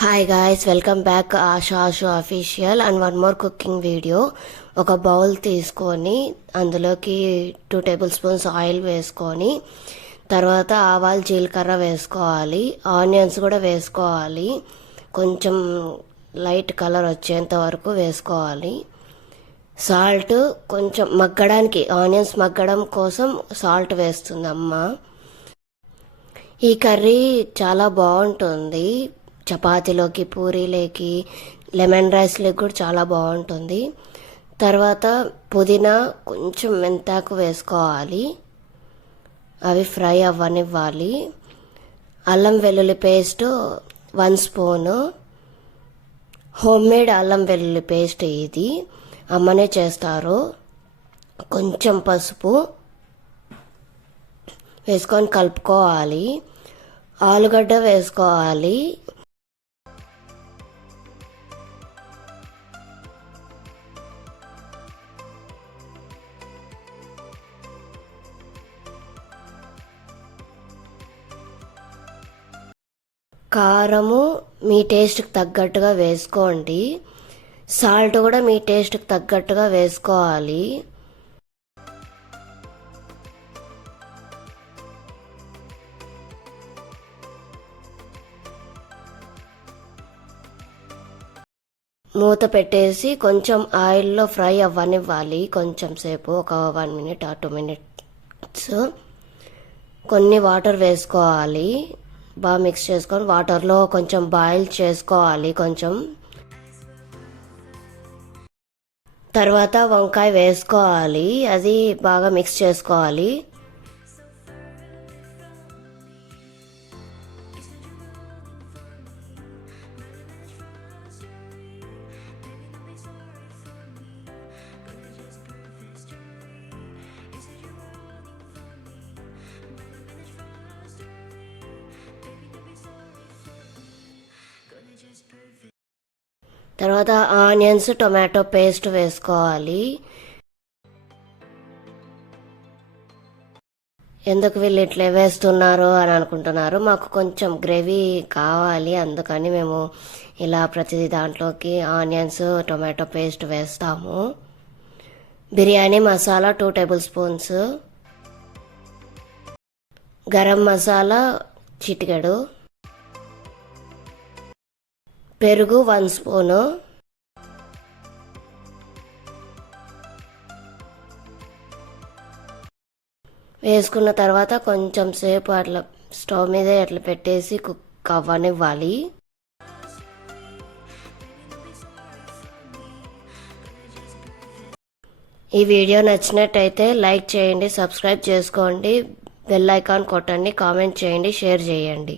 Hi guys, welcome back ASHA Ashu official and one more cooking video. ఒక bowl తీసుకొని అందులోకి 2 table spoons oil వేసుకొని తర్వాత ఆవాలు జీలకర్ర వేసుకోవాలి. ఆనియన్స్ కూడా వేసుకోవాలి. కొంచెం లైట్ కలర్ వచ్చేంత వరకు వేసుకోవాలి. సాల్ట్ కొంచెం మగ్గడానికి, ఆనియన్స్ మగ్గడం కోసం సాల్ట్ వేస్తుంది అమ్మ. ఈ కర్రీ చాలా బాగుంటుంది. చపాతీలోకి, పూరీలోకి, లెమన్ రైస్లోకి కూడా చాలా బాగుంటుంది. తర్వాత పుదీనా, కొంచెం మెంతాకు వేసుకోవాలి. అవి ఫ్రై అవ్వనివ్వాలి. అల్లం వెల్లుల్లి పేస్ట్ 1 స్పూను. హోమ్మేడ్ అల్లం వెల్లుల్లి పేస్ట్ ఇది, అమ్మనే చేస్తారు. కొంచెం పసుపు వేసుకొని కలుపుకోవాలి. ఆలుగడ్డ వేసుకోవాలి. కారము మీ టేస్ట్కి తగ్గట్టుగా వేసుకోండి. సాల్ట్ కూడా మీ టేస్ట్కి తగ్గట్టుగా వేసుకోవాలి. మూత పెట్టేసి కొంచెం ఆయిల్లో ఫ్రై అవ్వనివ్వాలి. కొంచెం సేపు, ఒక 1 మినిట్ ఆ 2 మినిట్స్. కొన్ని వాటర్ వేసుకోవాలి. బాగా మిక్స్ చేసుకొని వాటర్లో కొంచెం బాయిల్ చేసుకోవాలి. తర్వాత వంకాయ వేసుకోవాలి. అది బాగా మిక్స్ చేసుకోవాలి. తర్వాత ఆనియన్స్, టొమాటో పేస్ట్ వేసుకోవాలి. ఎందుకు వీళ్ళు ఇట్లా వేస్తున్నారు అని అనుకుంటున్నారు. మాకు కొంచెం గ్రేవీ కావాలి, అందుకని మేము ఇలా ప్రతి దాంట్లోకి ఆనియన్స్, టొమాటో పేస్ట్ వేస్తాము. Biryani masala 2 table spoons. గరం మసాలా చిటికెడు. పెరుగు 1 స్పూను. వేసుకున్న తర్వాత కొంచెం సేపు అట్లా స్టవ్ మీదే అట్లా పెట్టేసి కుక్ అవ్వనివ్వాలి. ఈ వీడియో నచ్చినట్టయితే లైక్ చేయండి, సబ్స్క్రైబ్ చేసుకోండి, బెల్ ఐకాన్ కొట్టండి, కామెంట్ చేయండి, షేర్ చేయండి.